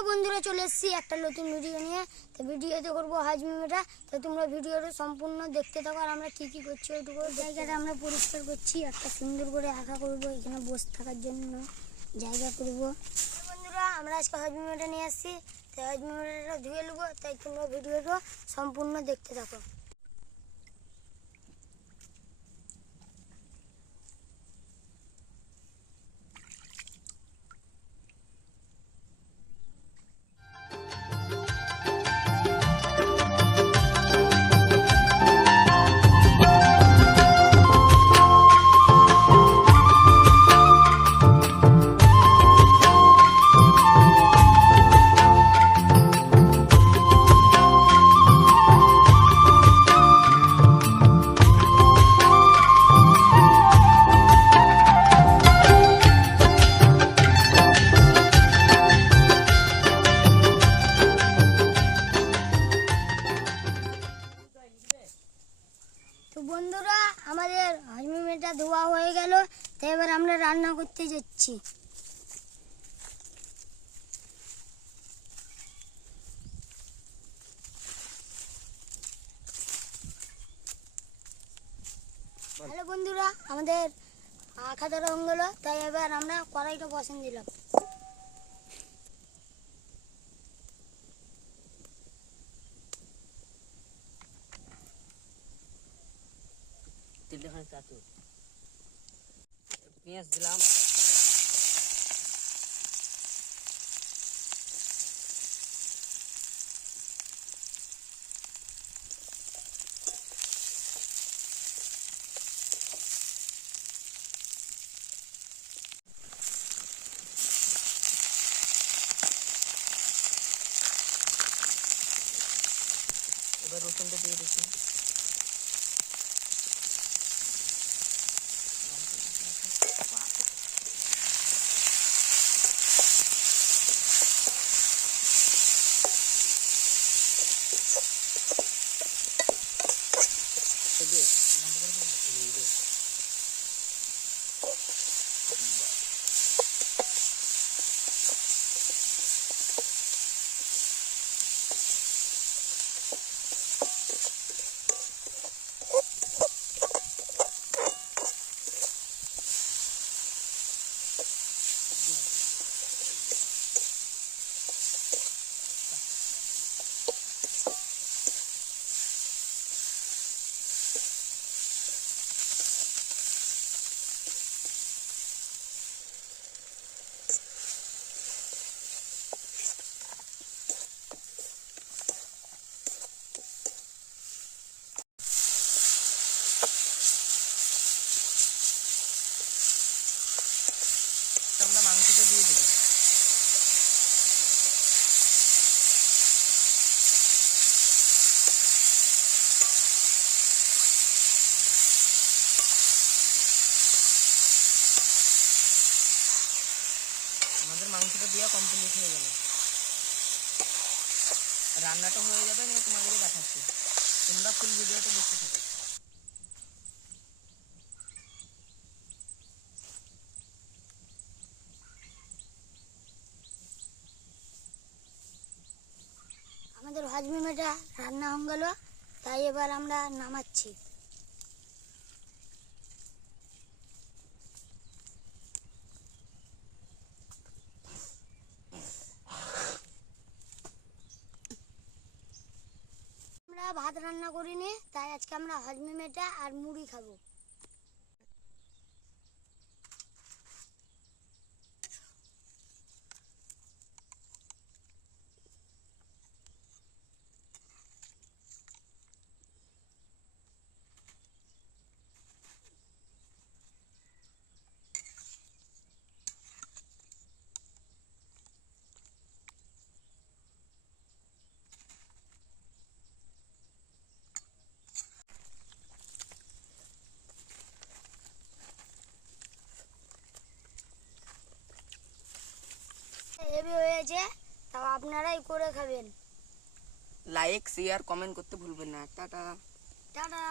Hello বন্ধুরা চলে এসেছি একটা নতুন ভিডিও নিয়ে। তো ভিডিওতে করব হাজমিমেটা তো তোমরা ভিডিওটা সম্পূর্ণ দেখতে থাকো আর আমরা কী কী করছি ওইটুকু জায়গাটা আমরা পরিষ্কার করছি একটা সুন্দর করে আঁকা করব এখানে বসে থাকার জন্য জায়গা করব। বন্ধুরা আমরা আজকে হাজমিমেটা নিয়ে আসছি তাই হাজমিমেটা ধুয়ে নেব তাই তোমরা ভিডিওটা সম্পূর্ণ দেখতে থাকো। বন্ধুরা, আমাদের হাজমিমেটা ধোয়া হয়ে গেল, তো এবার আমরা রান্না করতে যাচ্ছি। হ্যালো বন্ধুরা, আমাদের আখা ধরা হয়ে তাই এবার আমরা কড়াইটা বসেন দিলাম। তেলটা খানিক চাটু পেঁয়াজ দিলাম এবার রসুনটা দিয়ে দিচ্ছি আমরা মাংসটা দিয়ে দেবো আমাদের মাংসটা দেওয়া কমপ্লিট হয়ে গেল। রান্নাটা হয়ে যাবে নিয়ে তোমাদেরকে দেখাচ্ছি। তোমরা ফুল ভিডিওটা দেখতে থাকো। আমাদের রান্না হয়ে গেল, তাই এবার আমরা নামাচ্ছি। আমরা ভাত রান্না করিনি, তাই আজকে আমরা হজমিমেটা আর মুড়ি খাব। হেভি হয়েছে তাও আপনারাই করে খাবেন। লাইক শেয়ার কমেন্ট করতে ভুলবেন না। টাটা। টাটা।